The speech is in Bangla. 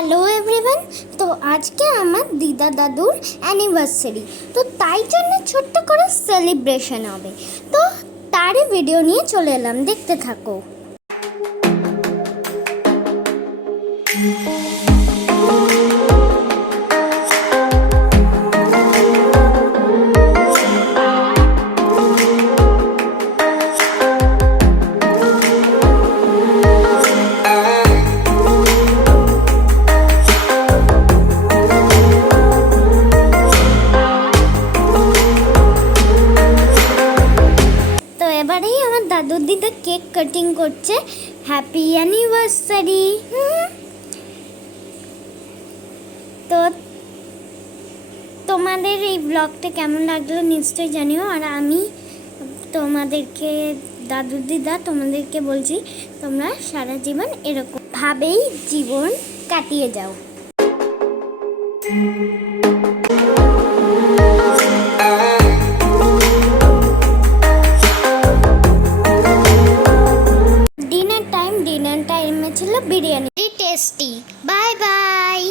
Hello everyone. তো আজকে আমার দিদা দাদুর অ্যানিভার্সারি, তো তাই জন্য ছোট্ট করে সেলিব্রেশন হবে। তো তারই ভিডিও নিয়ে চলে এলাম, দেখতে থাকো। এবারেই আমার দাদুর দিদা কেক কাটিং করছে। Happy anniversary. তো তোমাদের এই ব্লগটা কেমন লাগলো নিশ্চয়ই জানিও। আর আমি তোমাদেরকে, দাদুর দিদা তোমাদেরকে বলছি, তোমরা সারা জীবন এরকম ভাবেই জীবন কাটিয়ে যাও। ডিনার টাইমে ছিল বিরিয়ানি, টেস্টি। Bye bye.